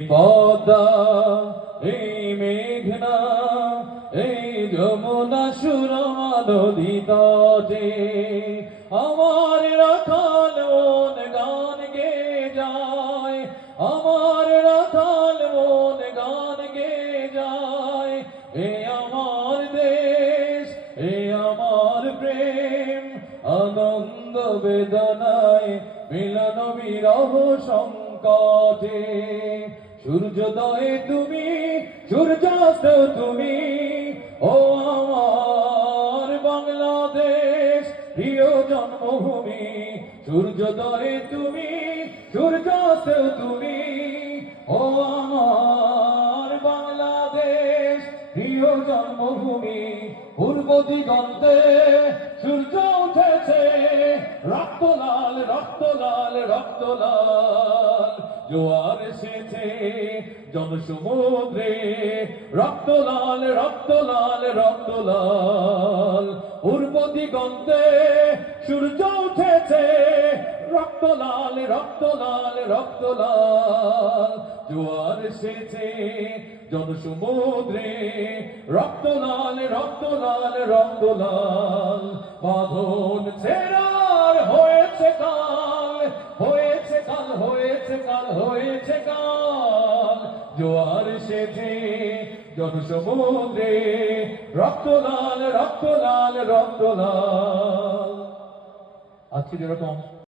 পদ্মা, এই মেঘনা, এই যমুনা সুরমা নদী তটে আমার রাখাল মন গান গে যায়, আমার রাখাল মন গান গে যায়। এ আমার দেশ, এ আমার প্রেম, আনন্দ বেদনায় মিলন বিরহ সংকটে। সূর্যোদয়ে তুমি, সূর্যাস্ত তুমি, ও আমার বাংলাদেশ প্রিয় জন্মভূমি। সূর্যোদয়ে তুমি, সূর্যাস্ত তুমি, ও আমার বাংলাদেশ প্রিয় জন্মভূমি। পূর্ব দিগন্তে সূর্য উঠেছে, রক্ত লাল, রক্ত লাল, রক্ত লাল। জোয়ার এসেছে জনসমুদ্রে, রক্ত লাল, রক্ত লাল, রক্ত লাল। পূর্ব দিগন্তে সূর্য উঠেছে, রক্ত লাল, রক্ত লাল, রক্ত লাল। জোয়ার এসেছে জনসমুদ্রে, রক্ত লাল, রক্ত লাল, রক্ত লাল। বাঁধন ছেড়ার হয়েছে কাল, হয়েছে কাল, হয়েছে কাল, হয়েছে কাল। জোয়ার এসেছে জনসমুদ্রে, রক্ত লাল, রক্ত লাল, রক্ত লাল। আজকে যেরকম